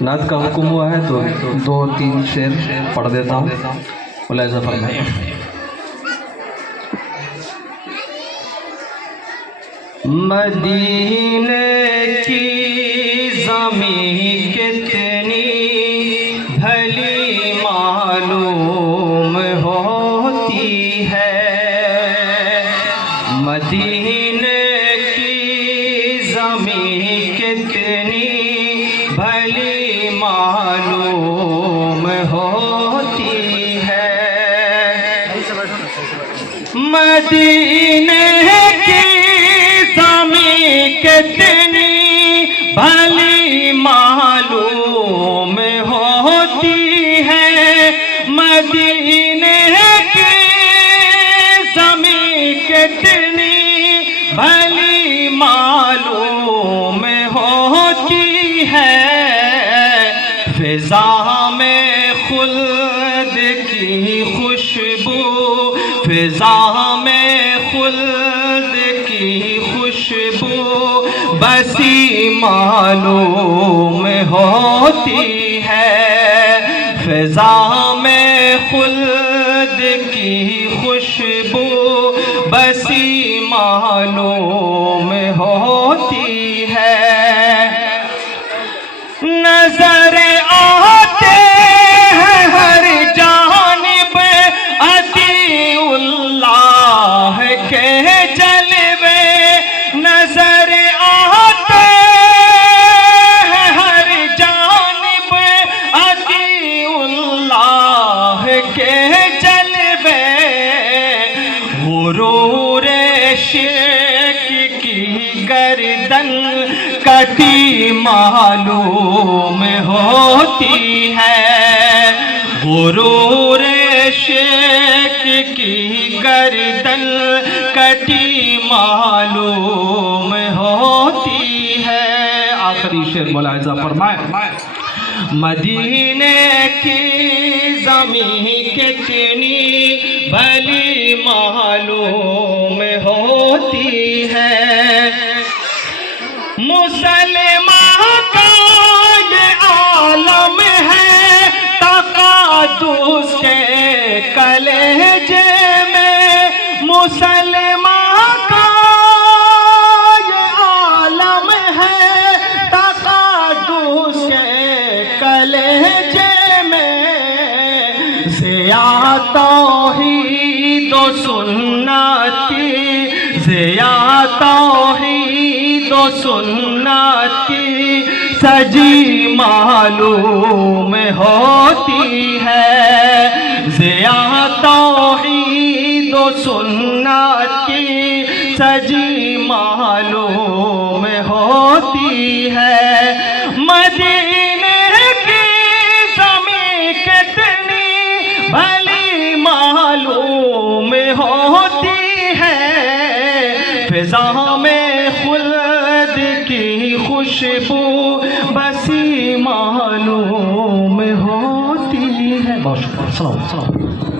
نعت کا حکم ہوا ہے تو 2-3 شعر پڑھ دیتا ہوں، ملاحظہ فرمائیں۔ مدینے کی زمین کتنی بھلی معلوم ہوتی ہے، مدینے کی زمین کتنی بھلی معلوم ہوتی ہے، مدینے کی کتنی بھلی معلوم ہوتی ہے، مدینے کی زمین کتنی بھلی معلوم ہوتی ہے، فضا میں خلد کی خوشبو، فضا میں خلد کی خوشبو بسی معلوم ہوتی ہے، فضا میں خلد کی خوشبو بسی معلوم ہوتی ہے، نظر آتے ہیں ہر جانب عطیٰ اللہ کے جلوے، نظر آتے ہیں ہر جانب عطیٰ اللہ کے جلوے، غرور عشق کی گردن کٹی معلوم ہوتی ہے، غرور عشق کی گردن کٹی معلوم ہوتی ہے۔ آخری شعر ملاحظہ فرمائیں۔ مدینے کی زمین کتنی بھلی معلوم ہوتی ہے، مسلمان کا یہ عالم ہے تقدس کے کلیجے میں، مسلمان کا یہ عالم ہے تقدس کے کلیجے میں، ضیاء توحید و سنتی، ضیاء توحید و سنتی سجی معلوم ہوتی ہے، ضیاء توحید و سنتی سجی معلوم ہوتی ہے، مدینے کی زمین کتنی بھلی معلوم ہوتی ہے، فضا میں خلد کی خوشبو بسی معلوم ہوتی ہے۔ بہت شکریہ، سلام۔